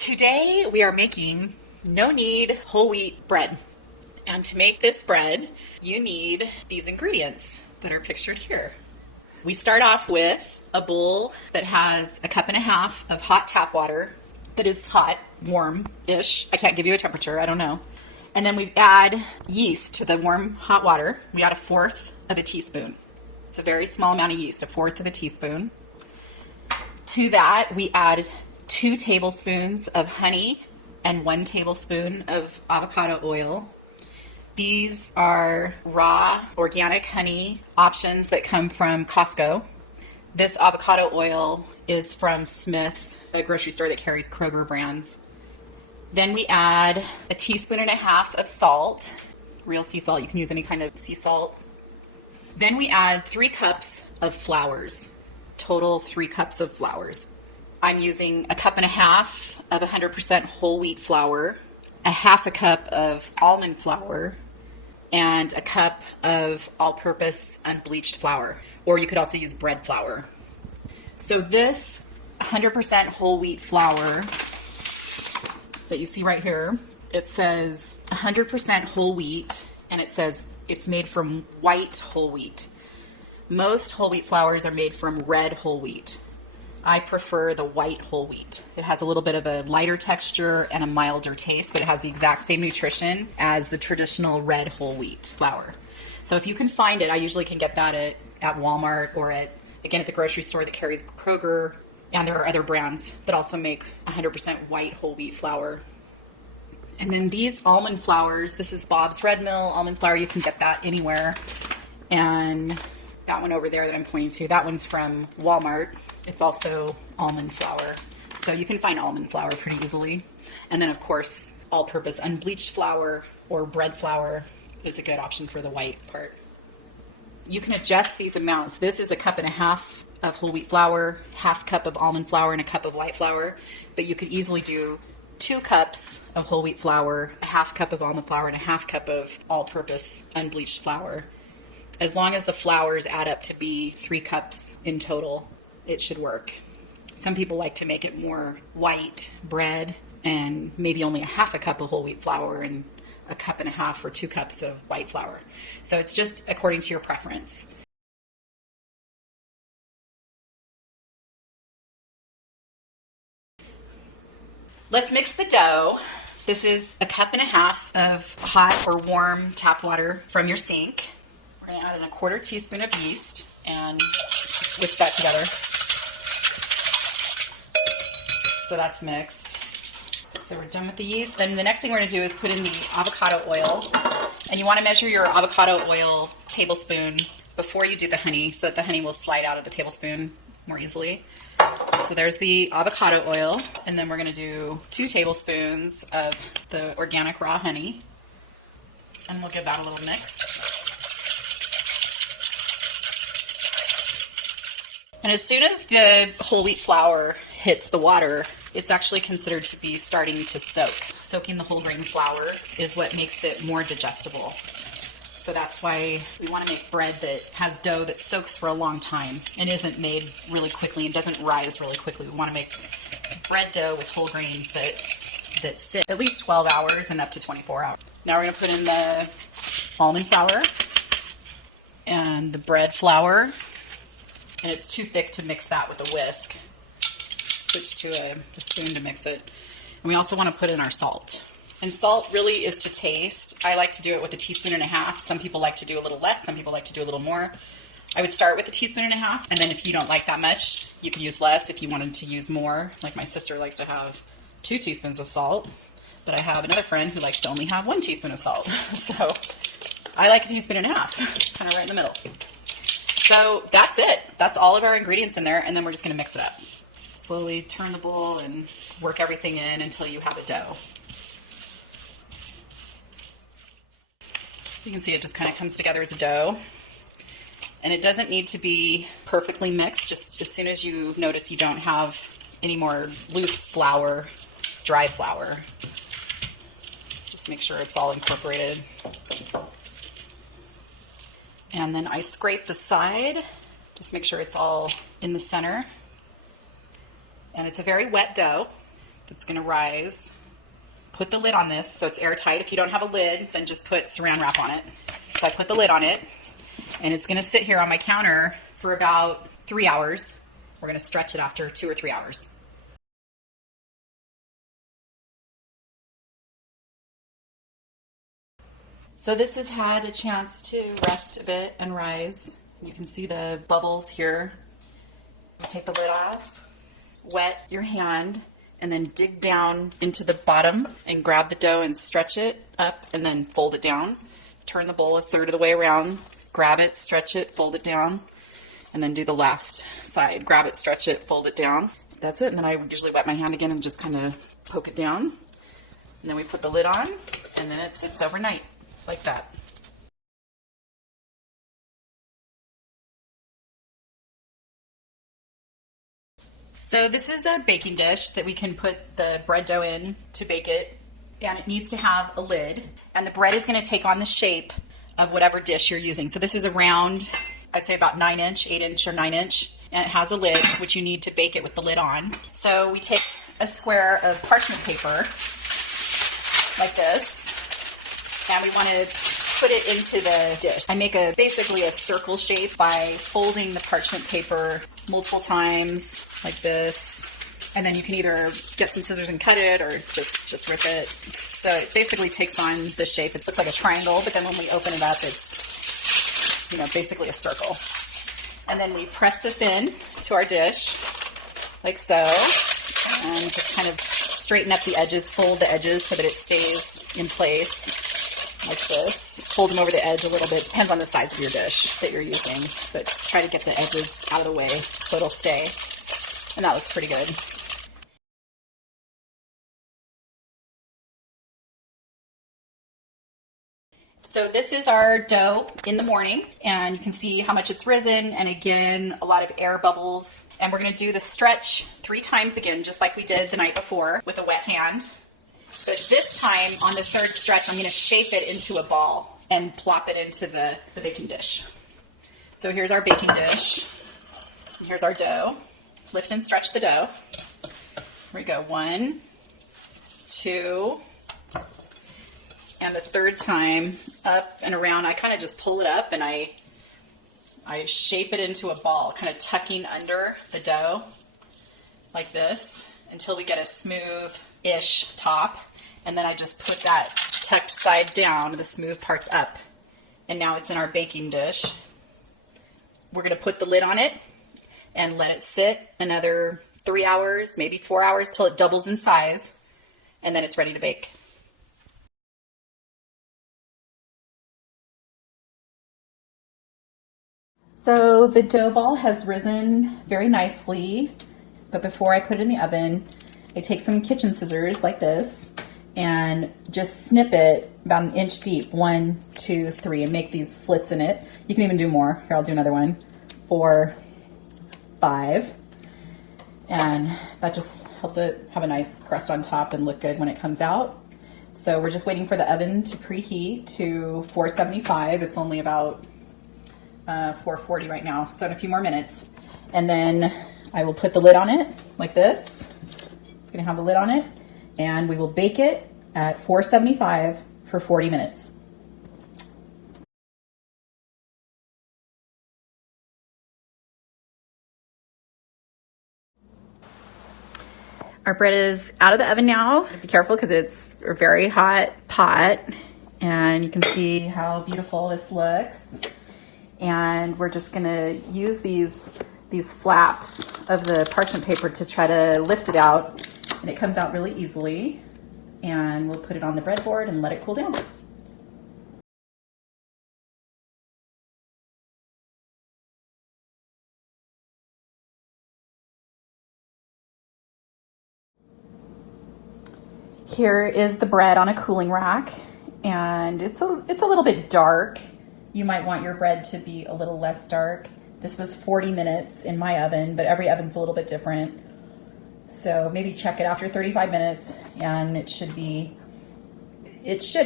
Today we are making no knead whole wheat bread. And to make this bread, you need these ingredients that are pictured here. We start off with a bowl that has 1.5 cups of hot tap water that is hot, warm-ish. I can't give you a temperature, I don't know. And then we add yeast to the warm hot water. We add 1/4 of a teaspoon. It's a very small amount of yeast, 1/4 of a teaspoon. To that, we add 2 tablespoons of honey and 1 tablespoon of avocado oil. These are raw organic honey options that come from Costco. This avocado oil is from Smith's, a grocery store that carries Kroger brands. Then we add 1.5 teaspoons of salt, real sea salt. You can use any kind of sea salt. Then we add 3 cups of flours, total 3 cups of flours. I'm using 1.5 cups of 100% whole wheat flour, 1/2 cup of almond flour, and 1 cup of all-purpose unbleached flour, or you could also use bread flour. So this 100% whole wheat flour that you see right here, it says 100% whole wheat, and it says it's made from white whole wheat. Most whole wheat flours are made from red whole wheat. I prefer the white whole wheat. It has a little bit of a lighter texture and a milder taste, but it has the exact same nutrition as the traditional red whole wheat flour. So if you can find it, I usually can get that at Walmart or at the grocery store that carries Kroger, and there are other brands that also make 100% white whole wheat flour. And then these almond flours, this is Bob's Red Mill almond flour. You can get that anywhere. And that one over there that I'm pointing to, that one's from Walmart. It's also almond flour. So you can find almond flour pretty easily. And then of course, all-purpose unbleached flour or bread flour is a good option for the white part. You can adjust these amounts. This is 1.5 cups of whole wheat flour, 1/2 cup of almond flour, and 1 cup of white flour. But you could easily do 2 cups of whole wheat flour, 1/2 cup of almond flour, and 1/2 cup of all-purpose unbleached flour. As long as the flours add up to be 3 cups in total, it should work. Some people like to make it more white bread and maybe only 1/2 cup of whole wheat flour and 1.5 cups or 2 cups of white flour. So it's just according to your preference. Let's mix the dough. This is 1.5 cups of hot or warm tap water from your sink. We're going to add in 1/4 teaspoon of yeast and whisk that together. So that's mixed. So we're done with the yeast. Then the next thing we're going to do is put in the avocado oil. And you want to measure your avocado oil tablespoon before you do the honey so that the honey will slide out of the tablespoon more easily. So there's the avocado oil, and then we're going to do 2 tablespoons of the organic raw honey, and we'll give that a little mix. And as soon as the whole wheat flour hits the water, it's actually considered to be starting to soak. Soaking the whole grain flour is what makes it more digestible. So that's why we want to make bread that has dough that soaks for a long time and isn't made really quickly and doesn't rise really quickly. We want to make bread dough with whole grains that sit at least 12 hours and up to 24 hours. Now we're going to put in the almond flour and the bread flour. And it's too thick to mix that with a whisk. Switch to a spoon to mix it. And we also want to put in our salt. And salt really is to taste. I like to do it with 1.5 teaspoons. Some people like to do a little less. Some people like to do a little more. I would start with 1.5 teaspoons, and then if you don't like that much, you can use less if you wanted to use more. Like my sister likes to have 2 teaspoons of salt, but I have another friend who likes to only have 1 teaspoon of salt. So I like 1.5 teaspoons, kind of right in the middle. So that's it. That's all of our ingredients in there, and then we're just going to mix it up. Slowly turn the bowl and work everything in until you have a dough. So you can see it just kind of comes together as a dough. And it doesn't need to be perfectly mixed. Just as soon as you notice you don't have any more loose flour, dry flour, just make sure it's all incorporated. And then I scrape the side, just make sure it's all in the center. And it's a very wet dough. that's gonna rise. Put the lid on this so it's airtight. If you don't have a lid, then just put saran wrap on it. So I put the lid on it, and it's gonna sit here on my counter for about 3 hours. We're gonna stretch it after 2 or 3 hours. So this has had a chance to rest a bit and rise. You can see the bubbles here. Take the lid off, wet your hand, and then dig down into the bottom and grab the dough and stretch it up and then fold it down. Turn the bowl a third of the way around, grab it, stretch it, fold it down, and then do the last side. Grab it, stretch it, fold it down. That's it. And then I usually wet my hand again and just kind of poke it down. And then we put the lid on, and then it sits overnight like that. So this is a baking dish that we can put the bread dough in to bake it, and it needs to have a lid, and the bread is going to take on the shape of whatever dish you're using. So this is a round, I'd say about 9-inch, 8-inch or 9-inch, and it has a lid, which you need to bake it with the lid on. So we take a square of parchment paper like this, and we want to put it into the dish. I make basically a circle shape by folding the parchment paper multiple times like this, and then you can either get some scissors and cut it or just rip it. So it basically takes on the shape. It looks like a triangle, but then when we open it up, it's, you know, basically a circle. And then we press this in to our dish like so, and just kind of straighten up the edges, fold the edges so that it stays in place like this. Fold them over the edge a little bit. Depends on the size of your dish that you're using, but try to get the edges out of the way so it'll stay. And that looks pretty good. So this is our dough in the morning, and you can see how much it's risen, and again, a lot of air bubbles. And we're gonna do the stretch 3 times again, just like we did the night before with a wet hand. But this time, on the 3rd stretch, I'm going to shape it into a ball and plop it into the baking dish. So here's our baking dish. And here's our dough. Lift and stretch the dough. Here we go. 1, 2, and the 3rd time, up and around. I kind of just pull it up and I shape it into a ball, kind of tucking under the dough like this until we get a smooth-ish top. And then I just put that tucked side down, the smooth parts up. And now it's in our baking dish. We're going to put the lid on it and let it sit another 3 hours, maybe 4 hours, till it doubles in size. And then it's ready to bake. So the dough ball has risen very nicely, but before I put it in the oven, I take some kitchen scissors like this and just snip it about 1 inch deep, 1, 2, 3, and make these slits in it. You can even do more. Here, I'll do another one. 4, 5, and that just helps it have a nice crust on top and look good when it comes out. So we're just waiting for the oven to preheat to 475. It's only about 440 right now, so in a few more minutes. And then I will put the lid on it like this. It's gonna have the lid on it, and we will bake it at 475 for 40 minutes. Our bread is out of the oven now. Be careful because it's a very hot pot, and you can see how beautiful this looks. And we're just gonna use these flaps of the parchment paper to try to lift it out, and it comes out really easily. And we'll put it on the breadboard and let it cool down. Here is the bread on a cooling rack, and it's a little bit dark. You might want your bread to be a little less dark. This was 40 minutes in my oven, but every oven's a little bit different. So maybe check it after 35 minutes, and it should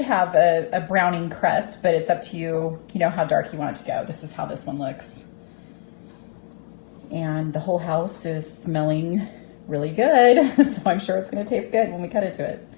have a browning crust, but it's up to you, you know, how dark you want it to go. This is how this one looks. And the whole house is smelling really good. So I'm sure it's going to taste good when we cut into it.